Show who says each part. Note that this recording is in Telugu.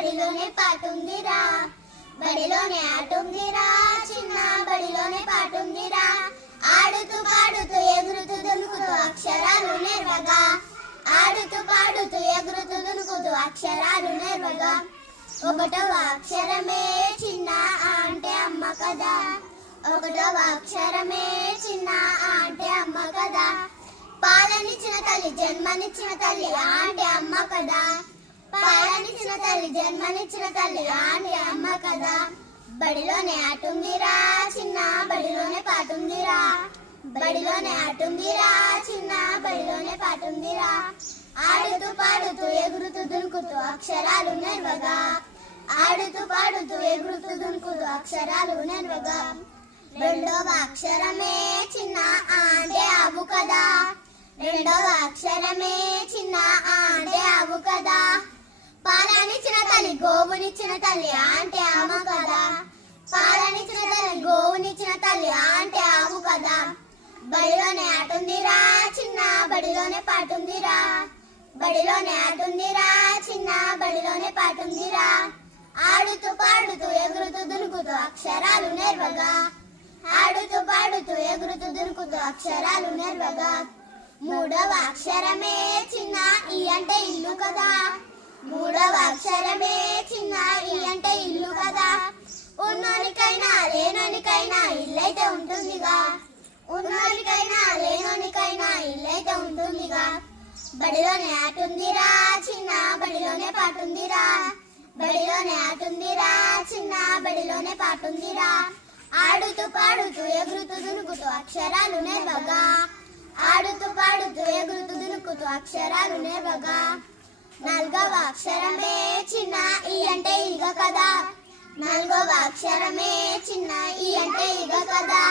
Speaker 1: బడిలోనే పాటుందిరా. బడిలోనే ఆటుందిరా చిన్న బడిలోనే పాటుందిరా. ఆడుతూ పాడుతూ ఎగురుతూ దునుకుతూ అక్షరాలు నేర్వగా. ఆడుతూ పాడుతూ ఎగురుతూ దునుకుతూ అక్షరాలు నేర్వగా. ఒకటవ అక్షరమే చిన్న అంటే అమ్మ కదా. ఒకటవ అక్షరమే చిన్న అంటే అమ్మ కదా. పాలనిచ్చిన తల్లి జన్మనిచ్చిన తల్లి అంటే అమ్మ కదా. పాలనిచ్చిన తల్లి జన్మనిచ్చిన తల్లి ఆ అమ్మ కదా. బడిలోనే అటుందిరా చిన్న బడిలోనే పాటుందిరా. బడిలోనే అటుందిరా చిన్న బడిలోనే పాటుందిరా. ఆడుతూ పాడుతూ ఎగురుతూ దునుకుతూ అక్షరాలు నెరవగా. ఆడుతూ పాడుతూ ఎగురుతూ దునుకుతూ అక్షరాలు నెరవగా. రెండవ అక్షరమే చిన్న ఆ అంటే కదా. రెండవ అక్షరమే చిన్న ఆ అంటే ఆవు కదా పాలనిచ్చిన తల్లి గోవునిచ్చిన తల్లి అంటే ఆమె కదా. పాలనిచ్చిన తల్లి గోవునిచ్చిన తల్లి అంటే ఆవు కదా. బడిలోనే ఆటుందిరా చిన్న బడిలోనే పాటుందిరా బడిలోనే ఆటుందిరా చిన్న బడిలోనే పాటుందిరా ఆడుతూ పాడుతూ ఎగురుతూ దునుకుతూ అక్షరాలు నేర్వగా. ఆడుతూ పాడుతూ ఎగురుతూ దునుకుతూ అక్షరాలు నేర్వగా. మూడవ అక్షరమే చిన్న ఈ అంటే ఇల్లు కదా. మూడవ అక్షరమే చిన్న అంటే ఇల్లు కదా. ఉన్నోనికైనా లేనోనికైనా ఇల్లైతే ఉంటుందిగా. ఉన్నోనికైనా లేనోనికైనా ఇల్లైతే ఉంటుందిగా. బడిలోనే ఆటుందిరా చిన్న బడిలోనే పాటుందిరా. బడిలోనే ఆటుందిరా చిన్న బడిలోనే పాటుందిరా. ఆడుతూ పాడుతూ ఎగురుతూ దునుకుతూ అక్షరాలు నేర్వగా ఆడుతూ పాడుతూ ఎగురుతూ దునుకుతూ అక్షరాలు నేర్వగా నాలుగవ అక్షరమే చిన్న ఈ అంటే ఇగ కదా. నాలుగవ అక్షరమే చిన్న ఈ అంటే ఇగ కదా.